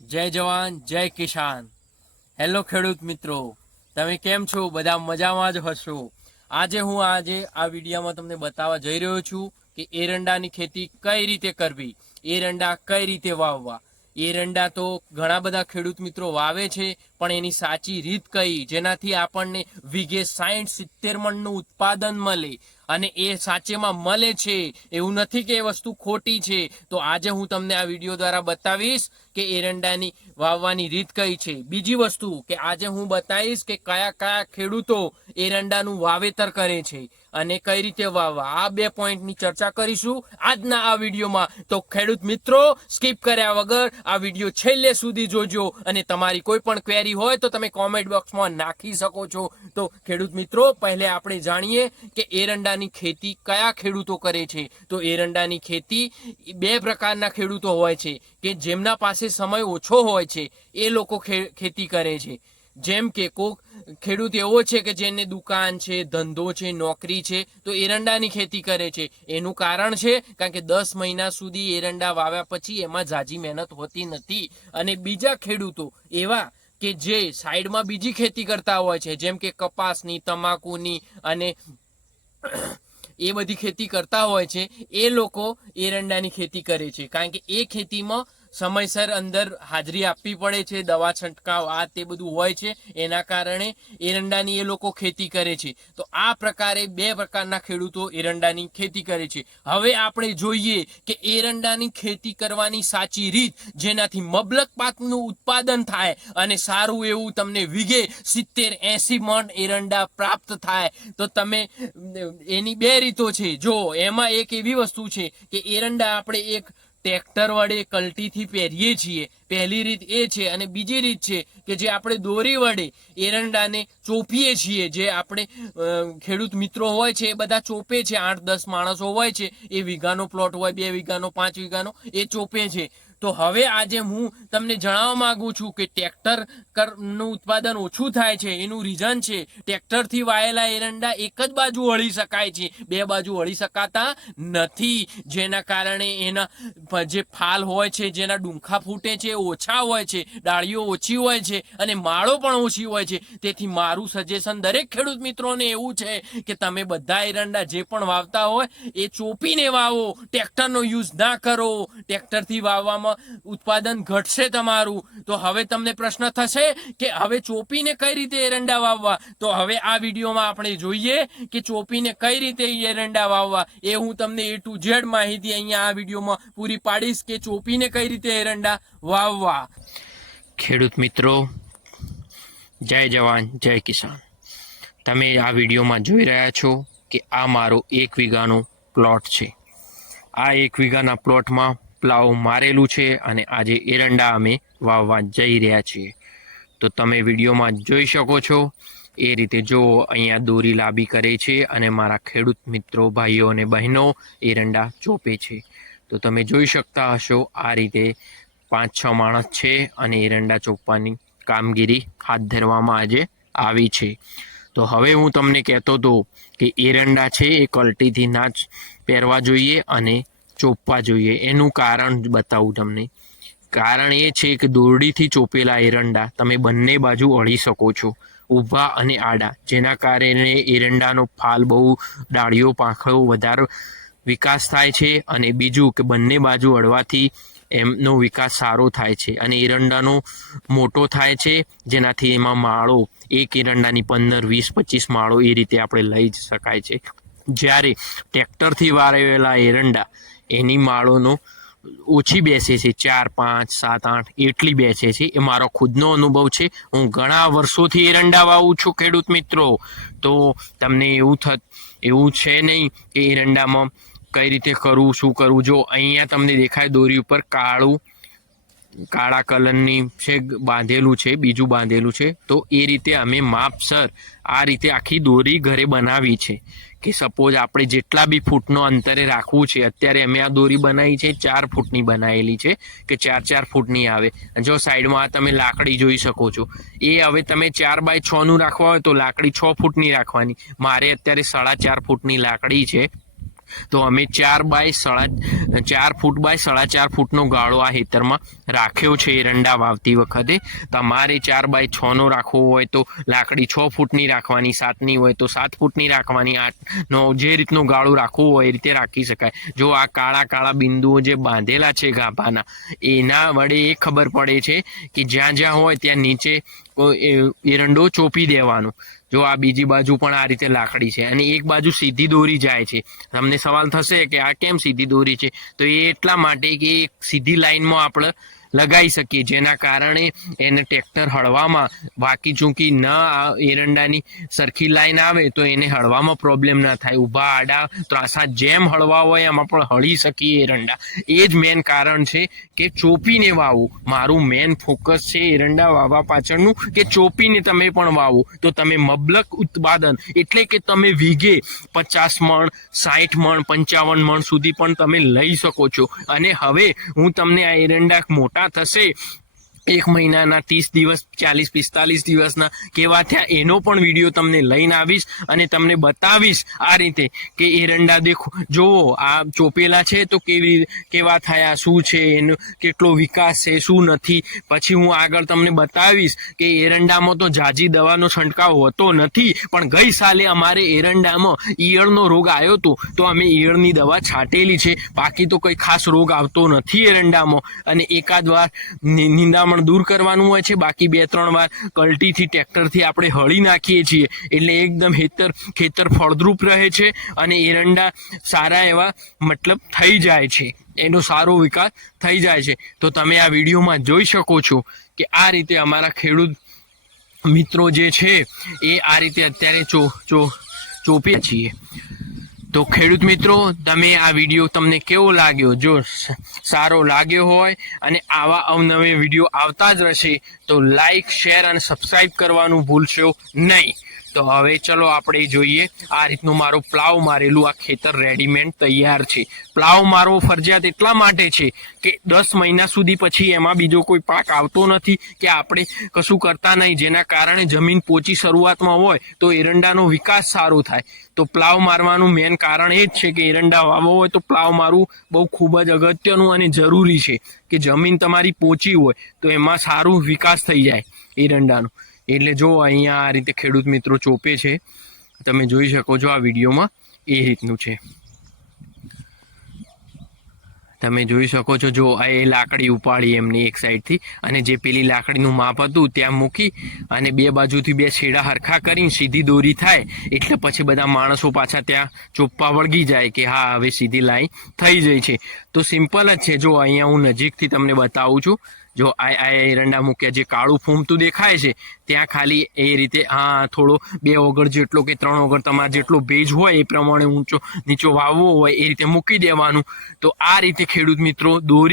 જય જવાન, જય કિસાન. હેલો ખેડૂત મિત્રો, તમે કેમ છો? બધા મજામાં જ હશો? આજે હું આજે આ વિડીયોમાં તમને બતાવવા જઈ રહ્યો છું કે એરંડાની ખેતી કઈ રીતે કરવી, એરંડા કઈ રીતે વાવવા. એરંડા તો ઘણા બધા ખેડૂત મિત્રો વાવે છે, પણ એની સાચી રીત કઈ? જેનાથી આપણને વીઘે સાઠ સિત્તેર મણનું ઉત્પાદન મળે. અને એ સાચેમાં મળે છે, એવું નથી કે એ વસ્તુ ખોટી છે. તો આજે હું તમને આ વીડિયો દ્વારા બતાવીશ કે એરંડાની વાવવાની રીત કઈ છે. બીજી વસ્તુ કે આજે હું બતાવીશ કે કયા કયા ખેડૂતો એરંડાનું વાવેતર કરે છે અને કઈ રીતે વાવવા. આ બે પોઈન્ટની ચર્ચા કરીશું આજના આ વિડીયોમાં. તો ખેડૂત મિત્રો, સ્કીપ કર્યા વગર આ વીડિયો છેલ્લે સુધી જોજો અને તમારી કોઈ પણ ક્વેરી હોય તો તમે કોમેન્ટ બોક્સમાં નાખી શકો છો. તો ખેડૂત મિત્રો, પહેલે આપણે જાણીએ કે એરંડાની ખેતી કયા ખેડૂતો કરે છે? તો એરંડાની ખેતી બે પ્રકારના ખેડૂતો હોય છે કે જેમના પાસે સમય ઓછો હોય છે, એ લોકો ખેતી કરે છે. જેમ કે કોક ખેડૂત એવો છે કે જેને દુકાન છે, ધંધો છે, નોકરી છે, તો એરંડાની ખેતી કરે છે. એનું કારણ છે કારણ કે દસ મહિના સુધી એરંડા વાવ્યા પછી એમાં ઝાઝી મહેનત હોતી નથી. અને બીજા ખેડૂતો એવા કે જે સાઈડમાં બીજી ખેતી કરતા હોય છે, જેમ કે કપાસની, તમાકુની અને એ બધી ખેતી કરતા હોય છે, એ લોકો એરંડાની ખેતી કરે છે. કારણ કે એ ખેતીમાં સમયસર અંદર હાજરી આપવી પડે છે, દવા છંટકાવ, આ તે બધું હોય છે. એના કારણે એરંડાની એ લોકો ખેતી કરે છે. તો આ પ્રકારે બે પ્રકારના ખેડૂતો એરંડાની ખેતી કરે છે. હવે આપણે જોઈએ કે એરંડાની ખેતી કરવાની સાચી રીત જેનાથી મબલક પાકનું ઉત્પાદન થાય અને સારું એવું તમને વીઘે સિત્તેર એસી મણ એરંડા પ્રાપ્ત થાય. તો તમે, એની બે રીતો છે. જો એમાં એક એવી વસ્તુ છે કે એરંડા આપણે એક ટ્રેક્ટર વડે કલ્ટીથી પહેરીએ છીએ. પહેલી રીત એ છે અને બીજી રીત છે કે જે આપણે દોરી વડે એરંડાને ચોપીએ છીએ, જે આપણે ખેડૂત મિત્રો હોય છે એ બધા ચોપે છે. આઠ દસ માણસો હોય છે એ વીઘાનો પ્લોટ હોય, બે વીઘાનો, પાંચ વીઘાનો એ ચોપે છે. તો હવે આજે હું તમને જણાવવા માંગુ છું કે ટ્રેક્ટરનું ઉત્પાદન ઓછું થાય છે, એનું રીઝન છે, ટ્રેક્ટરથી વાયેલા એરંડા એક જ બાજુ વળી શકાય છે, બે બાજુ વળી શકાતા નથી, જેના કારણે એના જે ફાલ હોય છે, જેના ડુંખા ફૂટે છે, ઓછા હોય છે, ડાળીઓ ઓછી હોય છે અને માળો પણ ઓછી હોય છે. તેથી મારું સજેશન દરેક ખેડૂત મિત્રોને એવું છે કે તમે બધા એરંડા જે પણ વાવતા હોય એ ચોપીને વાવો, ટ્રેક્ટરનો યુઝ ના કરો, ટ્રેક્ટરથી વાવવામાં ઉત્પાદન ઘટશે તમારું? તો હવે તમને પ્રશ્ન થશે કે હવે ચોપીને કઈ રીતે એરંડા વાવવા? તો હવે આ વિડીયોમાં આપણે જોઈએ કે ચોપીને કઈ રીતે એરંડા વાવવા? એ હું તમને એ ટુ ઝેડ માહિતી અહીંયા આ વિડીયોમાં પૂરી પાડીશ કે ચોપીને કઈ રીતે એરંડા વાવવા. ખેડૂત મિત્રો, જય જવાન, જય કિસાન. તમે આ વિડીયોમાં જોઈ રહ્યા છો કે આ મારો એક વીઘાનો પ્લોટ છે. આ એક વીઘાના પ્લોટમાં પ્લાવ મારેલું છે અને આજે એરંડા અમે વાવવા જઈ રહ્યા છીએ. તો તમે વિડીયોમાં જોઈ શકો છો. એ રીતે જો અહીંયા દોરી લાંબી કરે છે અને મારા ખેડૂત મિત્રો, ભાઈઓ અને બહેનો એરંડા ચોપે છે. તો તમે જોઈ શકતા હશો આ રીતે પાંચ છ માણસ છે અને એરંડા ચોપવાની કામગીરી હાથ ધરવામાં આજે આવી છે. તો હવે હું તમને કહેતો હતો કે એરંડા છે એ કલ્ટીથી ના જ પહેરવા જોઈએ અને ચોપવા જોઈએ. એનું કારણ બતાવું તમને. કારણ એ છે કે દોરડીથી ચોપેલા એરંડા તમે બંને બાજુ અળી શકો છો, ઊભા અને આડા. જેના કારણે એરંડાનો ફાલ બહુ ડાળીઓ પાંખડો વધારે વિકાસ થાય છે અને બીજું કે બંને બાજુ અડવાથી એમનો વિકાસ સારો થાય છે અને એરંડાનો મોટો થાય છે, જેનાથી એમાં માળો, એક એરંડાની પંદર, વીસ, પચીસ માળો એ રીતે આપણે લઈ શકાય છે. જ્યારે ટ્રેક્ટરથી વાળેલા એરંડા એની માળોનો ઓછી બેસે છે, ચાર, પાંચ, સાત, આઠ, એટલી બેસે છે. એ મારો ખુદનો અનુભવ છે. હું ઘણા વર્ષોથી એરંડા વાવું છું, ખેડૂત મિત્રો. તો તમને એવું થત, એવું છે નહીં કે એરંડામાં કઈ રીતે કરવું શું કરવું જો અહીંયા તમને દેખાય દોરી ઉપર કાળું કાળા કલરની છે, બાંધેલું છે, બીજું બાંધેલું છે. તો એ રીતે અમે માપસર આ રીતે આખી દોરી ઘરે બનાવી છે. કે સપોઝ આપણે જેટલા બી ફૂટનો અંતરે રાખવું છે, અત્યારે અમે આ દોરી બનાવી છે, ચાર ફૂટની બનાવેલી છે, કે ચાર ચાર ફૂટની આવે. જો સાઈડમાં આ તમે લાકડી જોઈ શકો છો. એ હવે તમે ચાર બાય છનું રાખવા હોય તો લાકડી છ ફૂટની રાખવાની. મારે અત્યારે સાડા ચાર ફૂટની લાકડી છે. તો અમે ચાર બાય સાડા ચાર ફૂટ બાય સાડા ચાર ફૂટનો ગાળો આ ખેતરમાં રાખ્યો છે એરંડા વાવતી વખતે. તમારે ચાર બાય છનો રાખવો હોય તો લાકડી છ ફૂટની રાખવાની, સાતની હોય તો સાત ફૂટની રાખવાની, આઠનો જે રીતનો ગાળો રાખવું હોય એ રીતે રાખી શકાય. જો આ કાળા કાળા બિંદુઓ જે બાંધેલા છે ગાભાના, એના વડે એ ખબર પડે છે કે જ્યાં જ્યાં હોય ત્યાં નીચે એરંડો ચોપી દેવાનો. જો આ બીજી બાજુ પણ આ રીતે લાકડી છે અને એક બાજુ સીધી દોરી જાય છે. તમને સવાલ થશે કે આ કેમ સીધી દોરી છે? તો એ એટલા માટે કે એક સીધી લાઈનમાં આપણે લગાવી શકીએ. જેના કારણે એને ટ્રેક્ટર હળવામાં બાકી ચૂંકી ન એરંડાની સરખી લાઈન આવે તો એને હળવામાં પ્રોબ્લેમ ના થાય. ઊભા આડા ત્રાસા જેમ હળવા હોય એમાં પણ હળી શકીએ એરંડા. એ જ મેન કારણ છે કે ચોપીને વાવો. મારું મેન ફોકસ છે એરંડા વાવવા પાછળનું કે ચોપીને તમે પણ વાવો. તો તમે મબલક ઉત્પાદન એટલે કે તમે વીઘે પચાસ મણ સાઠ મણ, પંચાવન મણ સુધી પણ તમે લઈ શકો છો. અને હવે હું તમને આ એરંડા મોટા થશે એક મહિનાના ત્રીસ દિવસ, ચાલીસ, પિસ્તાલીસ દિવસના કેવા થયા, એનો પણ વીડિયો તમને લઈને આવીશ અને તમને બતાવીશ આ રીતે કે એરંડા દેખો. જુઓ, આ ચોપેલા છે તો કેવી કેવા થયા, શું છે, એનો કેટલો વિકાસ છે, શું નથી? પછી હું આગળ તમને બતાવીશ કે એરંડામાં તો જાજી દવાનો છંટકાવ હોતો નથી, પણ ગઈ સાલે અમારે એરંડામાં ઈયળનો રોગ આવ્યો હતો, તો અમે ઈયળની દવા છાંટેલી છે. બાકી તો કંઈ ખાસ રોગ આવતો નથી એરંડામાં અને એકાદ વાર નિ- નિંદામણ દૂર કરવાનું હોય છે, બાકી બે ત્રણ વાર કલ્ટીથી, ટ્રેક્ટરથી આપણે હળી નાખીએ છીએ. એટલે એકદમ ખેતર ખેતર ફળદ્રુપ રહે છે અને એરંડા સારા એવા મતલબ થઈ જાય છે. એનો સારો વિકાસ થઈ જાય છે. તો તમે આ વિડીયોમાં જોઈ શકો છો કે આ રીતે અમારા ખેડૂત મિત્રો જે છે, એ આ રીતે અત્યારે ચો ચો ચોપીએ છીએ. તો ખેડૂત મિત્રો, તમે આ વીડિયો તમને કેવો લાગ્યો? જો સારો લાગ્યો હોય અને આવા અવનવે વીડિયો આવતા જ રહેશે, તો લાઈક શેર અને સબસ્ક્રાઈબ કરવાનું ભૂલશો નહીં. તો હવે ચલો આપણે જોઈએ આ રીતનું મારું પ્લાવ મારેલું આ ખેતર રેડીમેડ તૈયાર છે. પ્લાવ મારવો ફરજિયાત એટલા માટે છે કે દસ મહિના સુધી પછી એમાં બીજો કોઈ પાક આવતો નથી કે આપણે કશું કરતા નહીં. જેના કારણે જમીન પોચી શરૂઆતમાં હોય તો એરંડાનો વિકાસ સારો થાય. તો પ્લાવ મારવાનું મેન કારણ એ જ છે કે એરંડા વાવવો હોય તો પ્લાવ મારવું બહુ ખૂબ જ અગત્યનું અને જરૂરી છે કે જમીન તમારી પોચી હોય તો એમાં સારું વિકાસ થઈ જાય એરંડાનો. એટલે જો અહીંયા આ રીતે ખેડૂત મિત્રો ચોપે છે, તમે જોઈ શકો છો આ વિડીયોમાં એ રીતનું છે. તમે જોઈ શકો છો જો આ એ લાકડી ઉપાડી એમની એક સાઈડથી અને જે પેલી લાકડીનું માપ હતું ત્યાં મૂકી અને બે બાજુથી બે છેડા હરખા કરીને સીધી દોરી થાય એટલે પછી બધા માણસો પાછા ત્યાં ચોપ્પા વળગી જાય કે હા, હવે સીધી લાઈન થઈ જાય છે. તો સિમ્પલ જ છે. જો અહીંયા હું નજીકથી તમને બતાવું છું જો આ આ એરંડા મૂક્યા, જે કાળું ફૂમતું દેખાય છે, ત્યાં ખાલી એ રીતે, હા, થોડો બે ઓગળ જેટલો કે ત્રણ ઓગળ તમારે જેટલો ભેજ હોય, એ પ્રમાણે ઊંચો નીચો વાવવો હોય, એ રીતે મૂકી દેવાનું. તો આ રીતે ખેડૂત મિત્રો દોરી